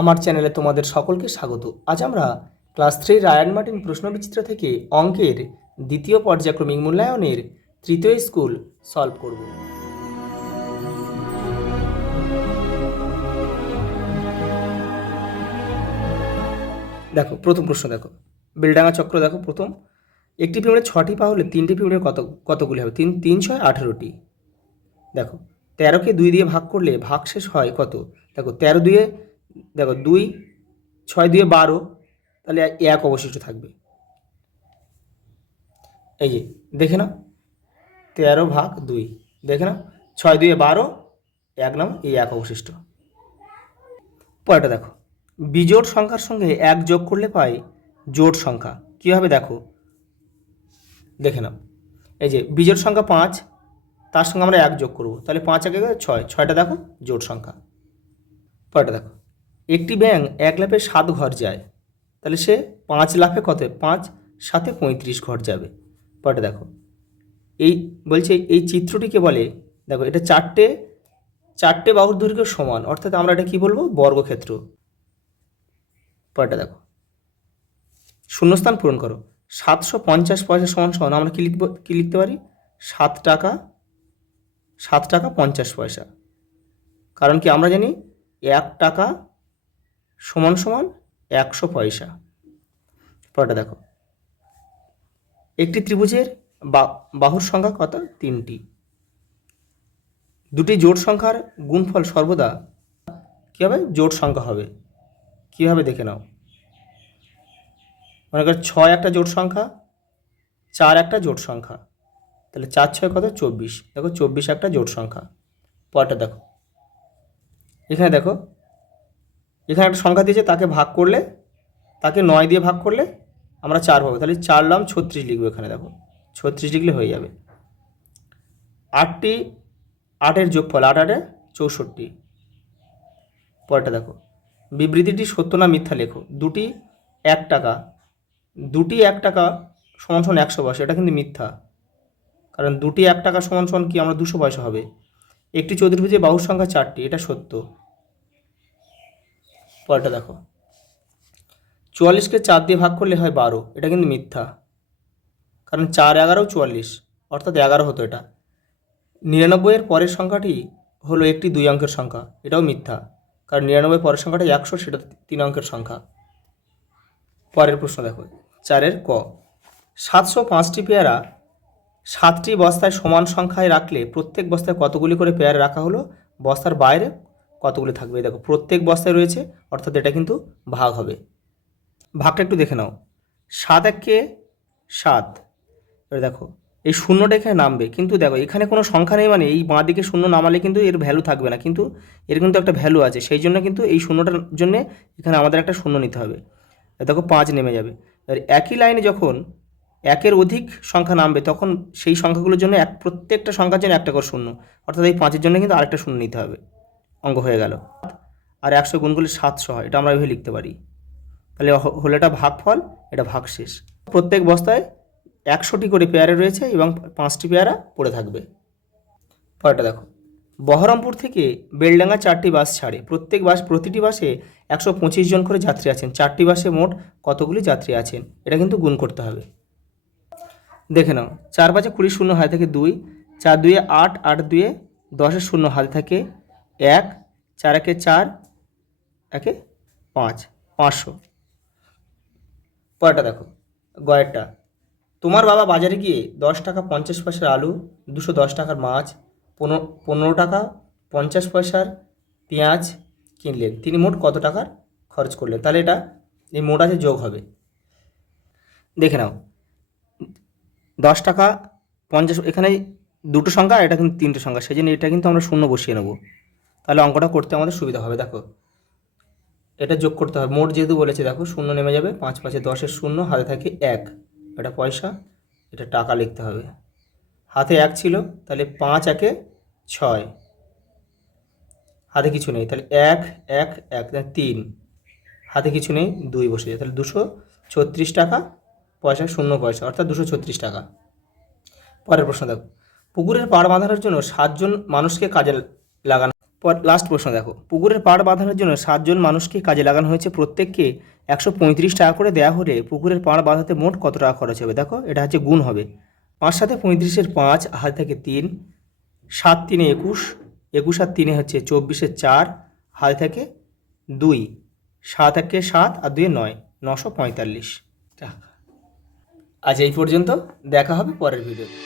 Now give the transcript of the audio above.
আমার চ্যানেলে তোমাদের সকলকে স্বাগত। আজ আমরা ক্লাস 3 রায়ান মার্টিন প্রশ্নবিচিত্র থেকে অঙ্কের দ্বিতীয় পর্যায়ক্রমিক মূল্যায়নের তৃতীয় স্কুল সলভ করব। দেখো প্রথম প্রশ্ন, দেখো বেলডাঙ্গা চক্র। দেখো প্রথম, একটি পিঁমড়ের 6টি পা হলে 3টি পিঁমড়ের কতগুলি হবে? 3 3 6 18টি। দেখো 13কে 2 দিয়ে ভাগ করলে ভাগশেষ হয় কত? দেখো 13 দুয়ে, দেখো 2, 6 দিয়ে 12, তাহলে 1 অবশিষ্ট থাকবে। এই যে দেখে নাও, 13/2 দেখে নাও, 6 দুয়ে 12, 1 নাও, এই 1 অবশিষ্ট। পরেরটা দেখো, বিজোড় সংখ্যার সঙ্গে 1 যোগ করলে পাই জোড় সংখ্যা। কীভাবে দেখো, দেখে নাও। এই যে বিজোড় সংখ্যা 5, তার সঙ্গে আমরা 1 যোগ করব, তাহলে 5 একে 6, 6টা দেখো জোড় সংখ্যা। পরেরটা দেখো, একটি ব্যাঙ 1 লাফে 7 ঘর যায়, তাহলে সে 5 লাফে কত? 5 7 35 ঘর যাবে। পরেরটা দেখো, এই বলছে এই চিত্রটিকে বলে, দেখো এটা চারটে বাহুর দৈর্ঘ্য সমান, অর্থাৎ আমরা এটা কি বলবো? বর্গক্ষেত্র। পরেরটা দেখো, শূন্যস্থান পূরণ করো। 750 পয়সা সমান সমান আমরা কি লিখতে পারি? 7 টাকা 50 পয়সা। কারণ কি আমরা জানি 1 টাকা সমান সমান 100 পয়সা। পরেরটা দেখো, একটি ত্রিভুজের বাহুর সংখ্যা কত? 3টি। দুটি জোড় সংখ্যার গুণফল সর্বদা কী হবে? জোড় সংখ্যা হবে। কীভাবে দেখে নাও। মনে করো 6 একটা জোড় সংখ্যা, 4 একটা জোড় সংখ্যা, তাহলে 4 6 কত? 24। দেখো 24 একটা জোড় সংখ্যা। পরেরটা দেখো, এখানে দেখো, এখানে একটা সংখ্যা দিয়েছে, তাকে ভাগ করলে, তাকে 9 দিয়ে ভাগ করলে আমরা 4 পাবো, তাহলে 4 লাম 36 লিখবো। এখানে দেখো 36 লিখলে হয়ে যাবে। 8এর যোগফল 8 8 64। পরেরটা দেখো, বিবৃতিটি সত্য না মিথ্যা লেখো। দুটি 1 টাকা সমান সমান 100 পয়সা, এটা কিন্তু মিথ্যা, কারণ দুটি 1 টাকা সমান সমান কি? আমরা 200 পয়সা হবে। একটি চতুর্ভুজে বাহুর সংখ্যা 4টি, এটা সত্য। পরেরটা দেখো, 44কে 4 দিয়ে ভাগ করলে হয় 12, এটা কিন্তু মিথ্যা, কারণ 4 11 44, অর্থাৎ 11 হতো এটা। 99-এর পরের সংখ্যাটি হলো একটি 2 অঙ্কের সংখ্যা, এটাও মিথ্যা, কারণ 99 পরের সংখ্যাটা 100, সেটা 3 অঙ্কের সংখ্যা। পরের প্রশ্ন দেখো, 4-এর ক, 705টি পেয়ারা 7টি বস্তায় সমান সংখ্যায় রাখলে প্রত্যেক বস্তায় কতগুলি করে পেয়ারা রাখা হলো? বস্তার বাইরে কতগুলি থাকবে? দেখো প্রত্যেক বস্তায় রয়েছে, অর্থাৎ এটা কিন্তু ভাগ হবে। ভাগটা একটু দেখে নাও। 7 1 7, এবার দেখো এই শূন্যটা এখানে নামবে, কিন্তু দেখো এখানে কোনো সংখ্যা নেই, মানে এই বাঁ দিকে শূন্য নামালে কিন্তু এর ভ্যালু থাকবে না, কিন্তু এর কিন্তু একটা ভ্যালু আছে, সেই জন্য কিন্তু এই শূন্যটার জন্য এখানে আমাদের একটা শূন্য নিতে হবে। দেখো 5 নেমে যাবে। এবার একই লাইনে যখন 1-এর অধিক সংখ্যা নামবে, তখন সেই সংখ্যাগুলোর জন্য প্রত্যেকটা সংখ্যার জন্য একটা করে শূন্য, অর্থাৎ এই 5-এর জন্য কিন্তু আরেকটা শূন্য নিতে হবে। অঙ্ক হয়ে গেল। আর 100 গুণ করলে 700 হয়, এটা আমরা এভাবে লিখতে পারি। তাহলে হলো এটা ভাগফল, এটা ভাগশেষ। প্রত্যেক বস্তায় 100টি করে পেয়ারা রয়েছে এবং 5টি পেয়ারা পড়ে থাকবে। পরেরটা দেখো, বহরমপুর থেকে বেলডাঙ্গা 4টি বাস ছাড়ে, প্রতিটি বাসে 125 জন করে যাত্রী আছেন। 4টি বাসে মোট কতগুলি যাত্রী আছেন? এটা কিন্তু গুণ করতে হবে। দেখে নাও, 4 5 20 শূন্য হাতে থাকে 2, 4 2 8, 8 2 10 শূন্য হাতে থাকে 1, 4 1 4, 1 5, 500। পরেরটা দেখো, গয়েরটা, তোমার বাবা বাজারে গিয়ে 10 টাকা 50 পয়সার আলু, 210 টাকার মাছ, 15 টাকা 50 পয়সার পেঁয়াজ কিনলেন। তিনি মোট কত টাকার খরচ করলেন? তাহলে এটা এই মোট আছে, যোগ হবে। দেখে নাও, 10 টাকা 50, এখানে দুটো সংখ্যা, এটা কিন্তু 3টে সংখ্যা, সেই জন্য এটা কিন্তু আমরা শূন্য বসিয়ে নেব, তাহলে অঙ্কটা করতে আমাদের সুবিধা হবে। দেখো এটা যোগ করতে হবে, মোট যেহেতু বলেছে, দেখো শূন্য নেমে যাবে, 5 5 10 শূন্য, হাতে থাকে 1, এটা পয়সা, এটা টাকা লিখতে হবে। হাতে 1 ছিল, তাহলে 5 1 6, হাতে কিছু নেই, তাহলে 1 1 1, 3, হাতে কিছু নেই, 2 বসে যায়, তাহলে 236 টাকা পয়সা 0 পয়সা, অর্থাৎ 236 টাকা। পরের প্রশ্ন দেখো, পুকুরের পাড় বাঁধানোর জন্য 7 জন মানুষকে কাজে লাগানো, লাস্ট প্রশ্ন দেখো, পুকুরের পাড় বাঁধানোর জন্য 7 জন মানুষকে কাজে লাগানো হয়েছে, প্রত্যেককে 135 টাকা করে দেওয়া হলে পুকুরের পাড় বাঁধাতে মোট কত টাকা খরচ হবে? দেখো এটা হচ্ছে গুণ হবে, 5 সাথে 35-এর 5, হাত থেকে 3, 7 3 21, 21 আর 3 হচ্ছে 24-এর 4, হাত থেকে 2, 7 1 7 আর 2 9, 945 টাকা। আজ এই পর্যন্ত, দেখা হবে পরের ভিডিওতে।